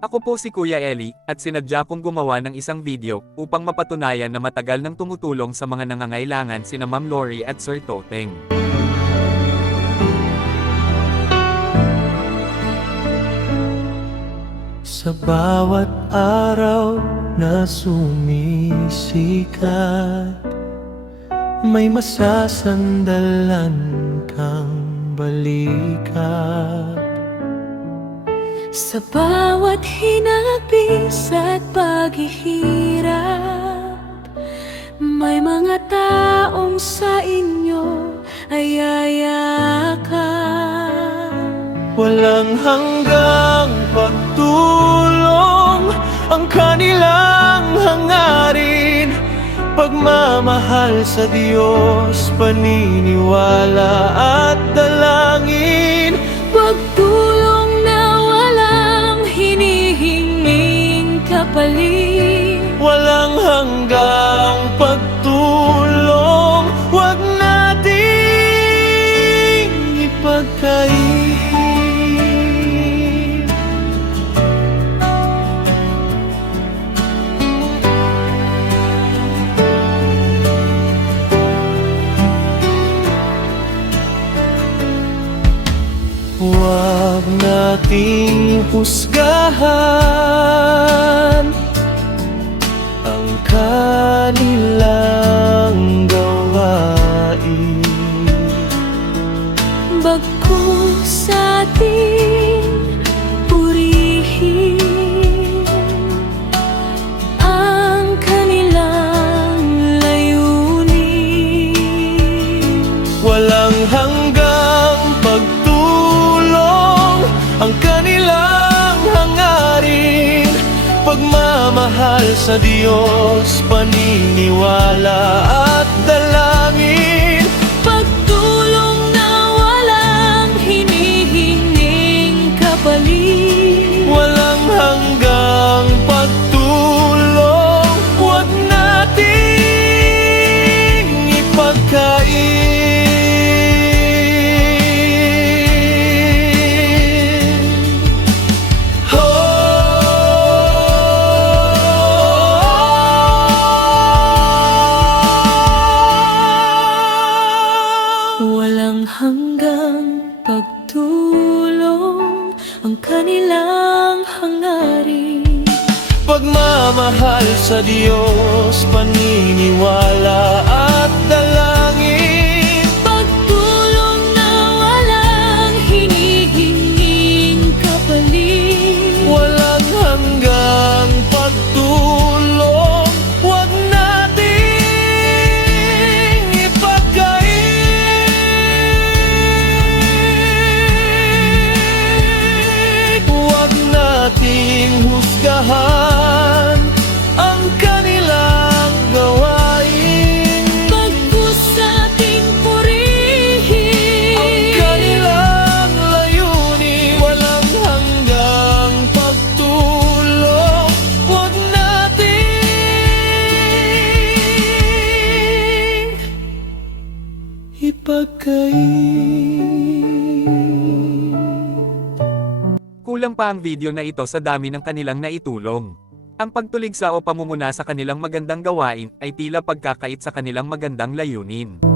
Ako po si Kuya Eli, at sinadya kong gumawa ng isang video, upang mapatunayan na matagal nang tumutulong sa mga nangangailangan sina Ma'am Lori at Sir Toteng. Sa bawat araw na sumisikat, may masasandalan kang balikat. Sa bawat hinapis at paghihirap, may mga taong sa inyo ay yayakap. Walang hanggang pagtulong ang kanilang hangarin, pagmamahal sa Diyos, paniniwala at dalangin. Pagtulong na walang hinihinging kapalit. Walang hanggang pagtulong, huwag nating ipagkait. Huwag nating husgahan ang kanilang gawain. Bagkus sa ating purihin ang kanilang layunin. Walang hanggang pagtulong ang kanilang hangarin, pagmamahal sa Diyos, paniniwala at dalangin. Pagtulong na walang hinihinging kapalit. Walang hanggang pagtulong, huwag nating ipagkait. Walang hanggang pagtulong ang kanilang hangarin. Pagmamahal sa Diyos, paniniwala at dalangin. Pagtulong na walang hinihinging kapalit. Walang hanggang pagtulong, huwag nating ipagkait. Huwag nating husgahan ang kanilang gawain. Bagkus sa ating purihin Ang kanilang layunin. Walang hanggang pagtulong, huwag nating ipagkait. Kulang pa ang video na ito sa dami ng kanilang naitulong. Ang pagtuligsa o pamumuna sa kanilang magandang gawain ay tila pagkakait sa kanilang magandang layunin.